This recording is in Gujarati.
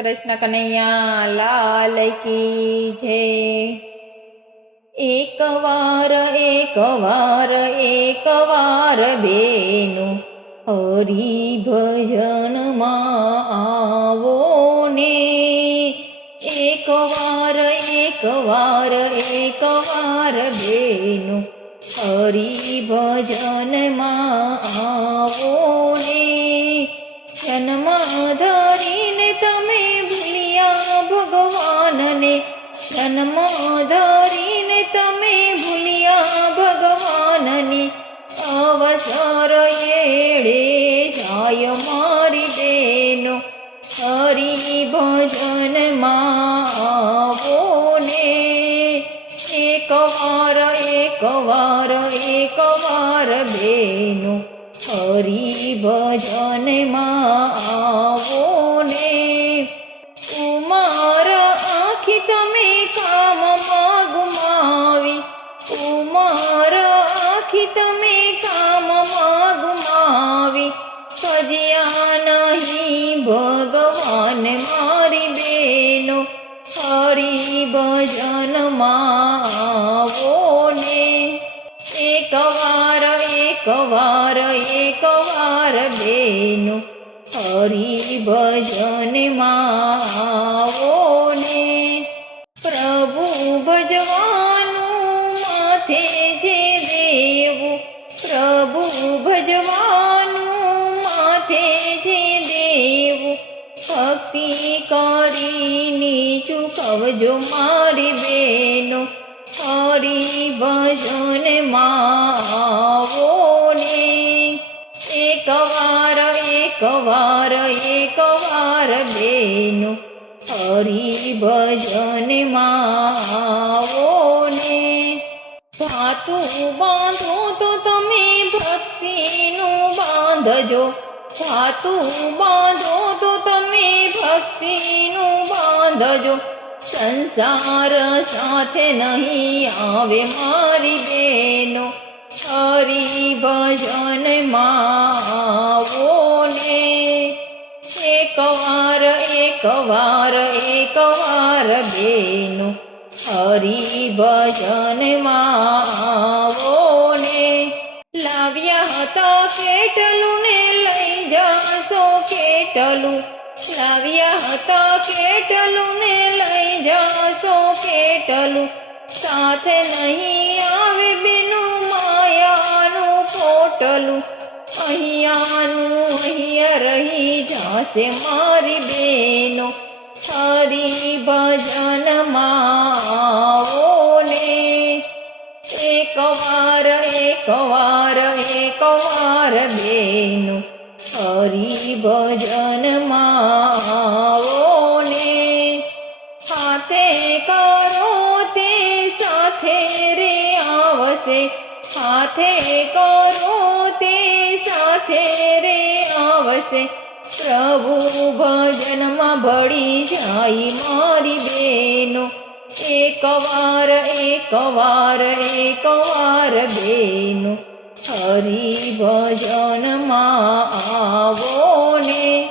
કૃષ્ણ કનૈયા લાલ કી જય। એક વાર બેનું હરિ ભજનમાં આવો ને। એક વાર બેનું હરિ ભજનમાં આવો ને। જન્મ ધરીને તમે ભૂલ્યા ભગવાનને, જન્મ ધરીને તમે ભૂલ્યા ભગવાનને। અવસર એળે જાય મારી બેનો, હરિ ભજનમાં આવો ને। એક વાર બેનો હરિ ભજનમાં આવો ને। ઉમર આખી તમે કામમાં ગુમાવી, ઉમર આખી તમે કામમાં ગુમાવી। સજ્યા નહીં ભગવાન મારી બેનો, હરિ ભજનમાં આવો ને। એક વાર બેનો હરિ ભજનમાં આવો ને। પ્રભુ ભજવાનું માથે છે દેવું, પ્રભુ ભજવાનું માથે છે દેવું। ભક્તિ કરીને ચૂકવજો મારી બેનો, હરિ ભજનમાં આવો ને। એક વાર બેનો હરિ ભજનમાં આવો ને। ભાતું બાંધો તો તમે ભક્તિનું બાંધજો, ભાતું બાંધો તો તમે ભક્તિનું બાંધજો। સંસાર સાથે નહીં આવે મારી બેનો, હરિ ભજનમાં આવો ને। એક વાર બેનો હરિ ભજનમાં આવો ને। લાવ્યા હતા કેટલું ને લઈ જાશો કેટલું, લાવ્યા હતા કેટલું ને લઈ જાશો કેટલું। સાથે નહીં આવે બેનું માયાનું પોટલું, અહીંયા રહી જાશે મારી બેનો, હરિ ભજનમાં આવો ને। એક વાર બેનો હરિ ભજનમાં આવો ને। હાથે કરો તે સાથે રે આવશે, હાથે કરો તે સાથે રે આવશે। પ્રભુ ભજનમાં ભળી જાય મારી બેનો, એક વાર બેનો હરિ ભજનમાં આવો ને।